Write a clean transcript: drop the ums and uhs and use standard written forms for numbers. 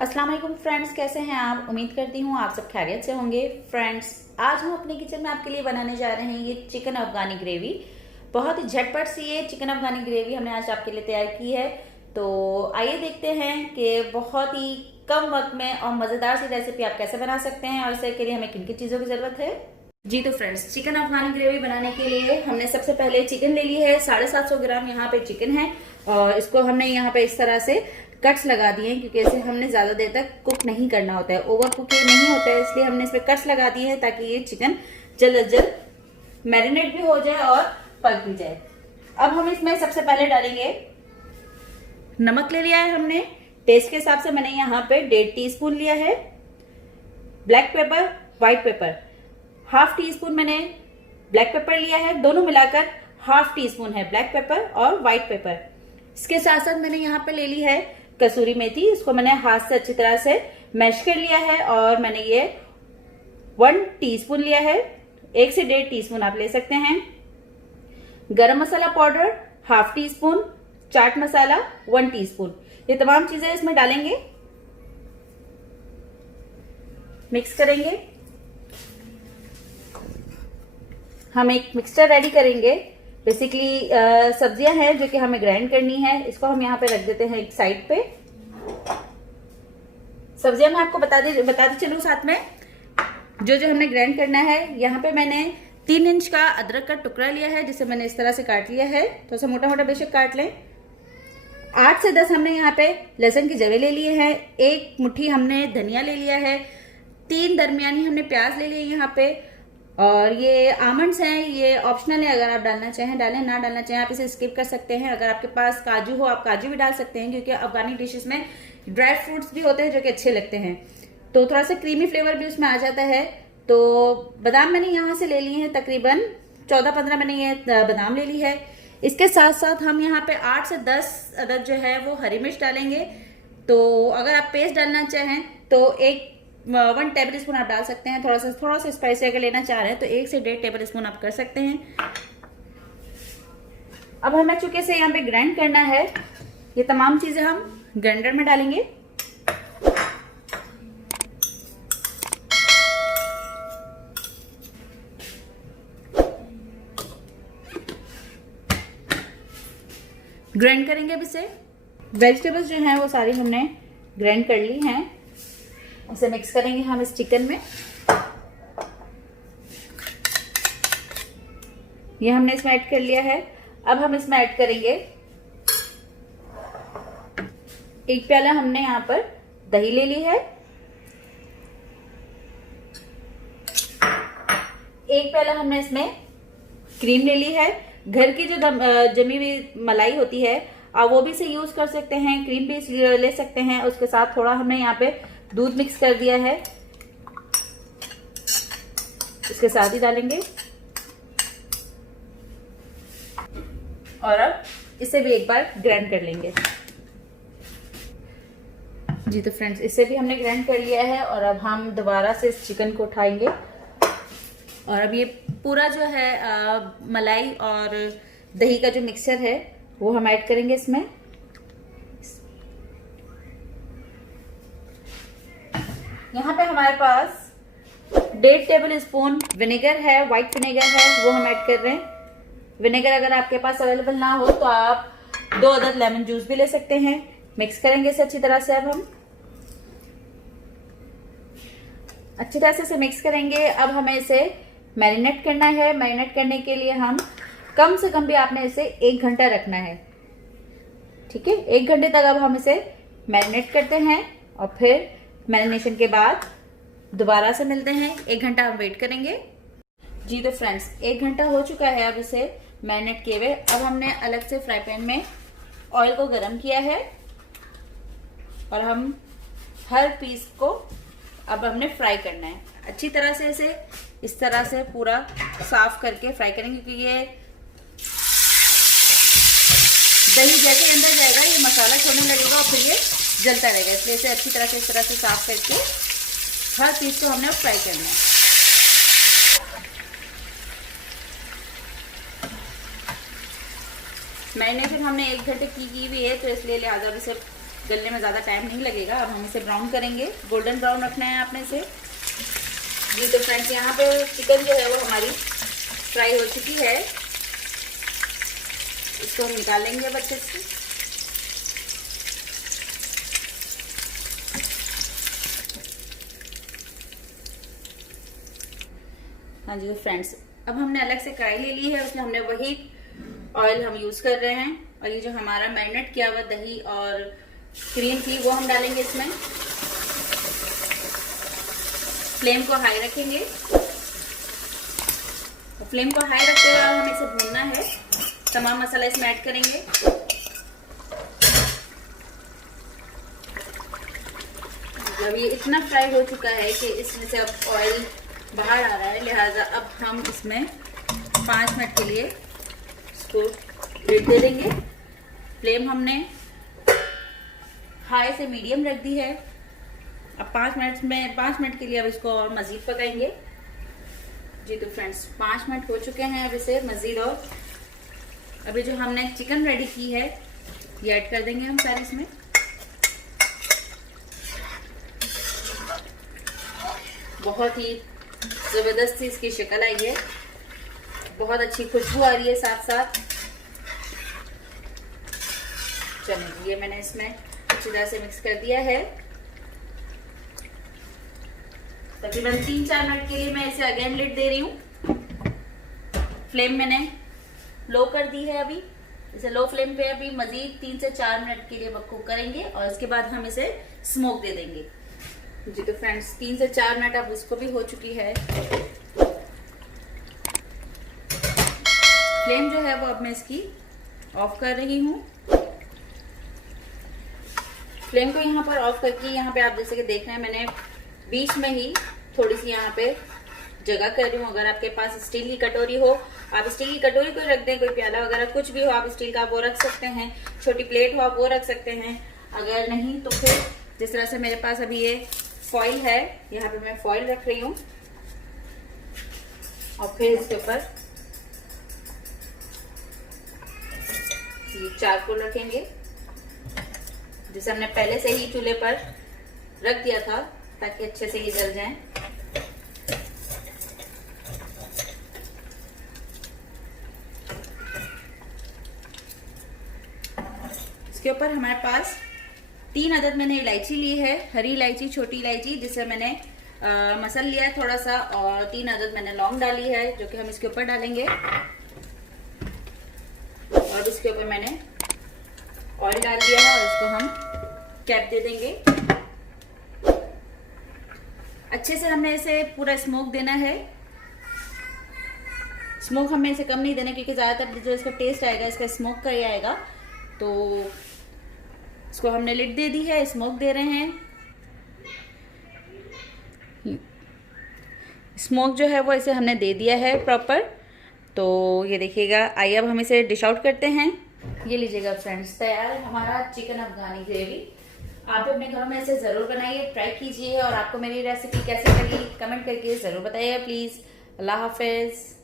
अस्सलाम वालेकुम फ्रेंड्स, कैसे हैं आप। उम्मीद करती हूँ आप सब खैरियत से होंगे। फ्रेंड्स, आज हम अपने किचन में आपके लिए बनाने जा रहे हैं ये चिकन अफगानी ग्रेवी। बहुत ही झटपट सी ये चिकन अफगानी ग्रेवी हमने आज आपके लिए तैयार की है। तो आइए देखते हैं कि बहुत ही कम वक्त में और मज़ेदार सी रेसिपी आप कैसे बना सकते हैं और इसके लिए हमें किन किन चीज़ों की ज़रूरत है। जी तो फ्रेंड्स, चिकन अफगानी ग्रेवी बनाने के लिए हमने सबसे पहले चिकन ले ली है। 750 ग्राम यहाँ पे चिकन है और इसको हमने यहाँ पे इस तरह से कट्स लगा दिए हैं, क्योंकि इसे हमने ज्यादा देर तक कुक नहीं करना होता है, ओवर कुकिंग नहीं होता है, इसलिए हमने इसमें कट्स लगा दिए हैं ताकि ये चिकन जल्द अज जल्द मैरिनेट भी हो जाए और पक भी जाए। अब हम इसमें सबसे पहले डालेंगे नमक। ले लिया है हमने टेस्ट के हिसाब से, मैंने यहाँ पे 1.5 टीस्पून लिया है। Black pepper, white paper, half tea spoon मैंने ब्लैक पेपर लिया है। दोनों मिलाकर हाफ टी स्पून है ब्लैक पेपर और व्हाइट पेपर। इसके साथ साथ मैंने यहाँ पे ले ली है कसूरी मेथी। इसको मैंने हाथ से अच्छी तरह से मैश कर लिया है और मैंने ये 1 टीस्पून लिया है। 1 से 1.5 टीस्पून आप ले सकते हैं। गरम मसाला powder half tea spoon, chaat masala 1 teaspoon. ये तमाम चीजें इसमें डालेंगे, मिक्स करेंगे। हम एक मिक्सचर रेडी करेंगे। बेसिकली सब्जियां हैं जो कि हमें ग्राइंड करनी है। इसको हम यहाँ पे रख देते हैं एक साइड पे। सब्जियां मैं आपको बताती चलूं साथ में जो हमने ग्राइंड करना है। यहाँ पे मैंने 3 इंच का अदरक का टुकड़ा लिया है, जिसे मैंने इस तरह से काट लिया है। तो उसे मोटा मोटा बेशक काट लें। 8 से 10 हमने यहाँ पे लहसुन की जवे ले लिए हैं। 1 मुट्ठी हमने धनिया ले लिया है। 3 दरमियानी हमने प्याज ले लिए यहाँ पे। और ये आमंड्स हैं, ये ऑप्शनल है, अगर आप डालना चाहें डालें, ना डालना चाहें आप इसे स्किप कर सकते हैं। अगर आपके पास काजू हो आप काजू भी डाल सकते हैं, क्योंकि अफगानी डिशेस में ड्राई फ्रूट्स भी होते हैं जो कि अच्छे लगते हैं, तो थोड़ा सा क्रीमी फ्लेवर भी उसमें आ जाता है। तो बादाम मैंने यहाँ से ले लिए हैं, तकरीबन 14-15 मैंने ये बादाम ले ली है। इसके साथ साथ हम यहाँ पे 8 से 10 अदद जो है वो हरी मिर्च डालेंगे। तो अगर आप पेस्ट डालना चाहें तो 1 टेबल स्पून आप डाल सकते हैं। थोड़ा सा स्पाइसी अगर लेना चाह रहे हैं तो 1 से 1.5 टेबल स्पून आप कर सकते हैं। अब हमें चूंकि से यहाँ पे ग्राइंड करना है, ये तमाम चीजें हम ग्राइंडर में डालेंगे। ग्राइंड करेंगे अब इसे। वेजिटेबल्स जो हैं वो सारी हमने ग्राइंड कर ली हैं। इसे मिक्स करेंगे हम इस चिकन में। ये हमने इसमें ऐड कर लिया है। अब हम इसमें ऐड करेंगे 1 प्याला हमने यहाँ पर दही ले ली है। 1 प्याला हमने इसमें क्रीम ले ली है। घर की जो जमी हुई मलाई होती है आप वो भी इसे यूज कर सकते हैं, क्रीम भी ले सकते हैं। उसके साथ थोड़ा हमने यहाँ पे दूध मिक्स कर दिया है, इसके साथ ही डालेंगे। और अब इसे भी एक बार ग्राइंड कर लेंगे। जी तो फ्रेंड्स, इसे भी हमने ग्राइंड कर लिया है और अब हम दोबारा से इस चिकन को उठाएंगे और अब ये पूरा जो है मलाई और दही का जो मिक्सचर है वो हम ऐड करेंगे इसमें। यहाँ पे हमारे पास 1.5 टेबल स्पून विनेगर है, व्हाइट विनेगर है, वो हम ऐड कर रहे हैं। विनेगर अगर आपके पास अवेलेबल ना हो तो आप 2 अदद लेमन जूस भी ले सकते हैं। मिक्स करेंगे इसे अच्छी तरह से। अब हम अच्छी तरह से इसे मिक्स करेंगे। अब हमें इसे मैरिनेट करना है। मैरिनेट करने के लिए हम कम से कम भी आपने इसे 1 घंटा रखना है, ठीक है। 1 घंटे तक अब हम इसे मैरिनेट करते हैं और फिर मैरिनेशन के बाद दोबारा से मिलते हैं। 1 घंटा हम वेट करेंगे। जी तो फ्रेंड्स, 1 घंटा हो चुका है अब इसे मैरिनेट किए हुए। अब हमने अलग से फ्राई पैन में ऑयल को गर्म किया है और हम हर पीस को अब हमने फ्राई करना है। अच्छी तरह से इसे इस तरह से पूरा साफ करके फ्राई करेंगे, क्योंकि ये दही जैसे अंदर जाएगा ये मसाला छोड़ने लगेगा और फिर ये जलता रहेगा, इसलिए इसे अच्छी तरह से इस तरह से साफ करके हर पीस को हमने फ्राई करना है। मैरिनेशन हमने 1 घंटे की हुई है, तो इसलिए लिहाजा इसे गलने में ज़्यादा टाइम नहीं लगेगा। अब हम इसे ब्राउन करेंगे, गोल्डन ब्राउन रखना है आपने इसे जी। तो फ्रेंड्स यहाँ पे चिकन जो है वो हमारी फ्राई हो चुकी है, इसको हम निकाल लेंगे अब अच्छे से। हाँ जी। तो फ्रेंड्स अब हमने अलग से कढ़ाई ले ली है, उसमें हमने वही ऑयल हम यूज कर रहे हैं, और ये जो हमारा मैरिनेट किया हुआ दही और क्रीम थी वो हम डालेंगे इसमें। फ्लेम को हाई रखेंगे, फ्लेम को हाई रखते हुए हमें इसे भूनना है। तमाम मसाला इसमें ऐड करेंगे। अब ये इतना फ्राई हो चुका है कि इसमें से अब ऑयल बाहर आ रहा है, लिहाजा अब हम इसमें 5 मिनट के लिए इसको लिड दे देंगे। फ्लेम हमने हाई से मीडियम रख दी है। अब 5 मिनट के लिए अब इसको और मजीद पकाएंगे जी। तो फ्रेंड्स 5 मिनट हो चुके हैं, अब इसे मजीद और अभी जो हमने चिकन रेडी की है ये ऐड कर देंगे हम सारी इसमें। बहुत ही जबरदस्त इसकी शक्ल आई है, बहुत अच्छी खुशबू आ रही है साथ साथ। चलिए ये मैंने इसमें अच्छी तरह से मिक्स कर दिया है। तकरीबन 3-4 मिनट के लिए मैं इसे अगेन लिड दे रही हूँ। फ्लेम मैंने लो कर दी है, अभी इसे लो फ्लेम पे अभी मजीद 3 से 4 मिनट के लिए कुक करेंगे, और इसके बाद हम इसे स्मोक दे देंगे जी। तो फ्रेंड्स 3 से 4 मिनट अब इसको भी हो चुकी है। फ्लेम जो है वो अब मैं इसकी ऑफ कर रही हूँ। फ्लेम को यहाँ पर ऑफ करके यहाँ पे आप जैसे कि देख रहे हैं मैंने बीच में ही थोड़ी सी यहाँ पे जगह कर रही हूँ। अगर आपके पास स्टील की कटोरी हो, आप स्टील की कटोरी को रख दें, कोई प्याला वगैरह कुछ भी हो आप स्टील का वो रख सकते हैं, छोटी प्लेट हो आप वो रख सकते हैं। अगर नहीं तो फिर जिस तरह से मेरे पास अभी ये फॉइल है, यहाँ पे मैं फॉइल रख रही हूँ, और फिर इसके ऊपर ये चारकोल रखेंगे जिसे हमने पहले से ही चूल्हे पर रख दिया था ताकि अच्छे से ये जल जाए। इसके ऊपर हमारे पास 3 अदद मैंने इलायची ली है, हरी इलायची, छोटी इलायची, जिसे मैंने मसल लिया है थोड़ा सा, और 3 अदद मैंने लौंग डाली है जो कि हम इसके ऊपर डालेंगे। और इसके ऊपर मैंने ऑयल डाल दिया है और इसको हम कैप दे देंगे। अच्छे से हमने इसे पूरा स्मोक देना है। स्मोक हमें इसे कम नहीं देना क्योंकि ज्यादातर जो इसका टेस्ट आएगा इसका स्मोक का ही आएगा। तो इसको हमने लिड दे दी है, स्मोक दे रहे हैं। स्मोक जो है वो इसे हमने दे दिया है प्रॉपर। तो ये देखिएगा, आइए अब हम इसे डिश आउट करते हैं। ये लीजिएगा फ्रेंड्स, तैयार है हमारा चिकन अफगानी ग्रेवी। आप अपने घरों में इसे ज़रूर बनाइए, ट्राई कीजिए, और आपको मेरी रेसिपी कैसे लगी कमेंट करके ज़रूर बताइएगा प्लीज़। अल्लाह हाफिज़।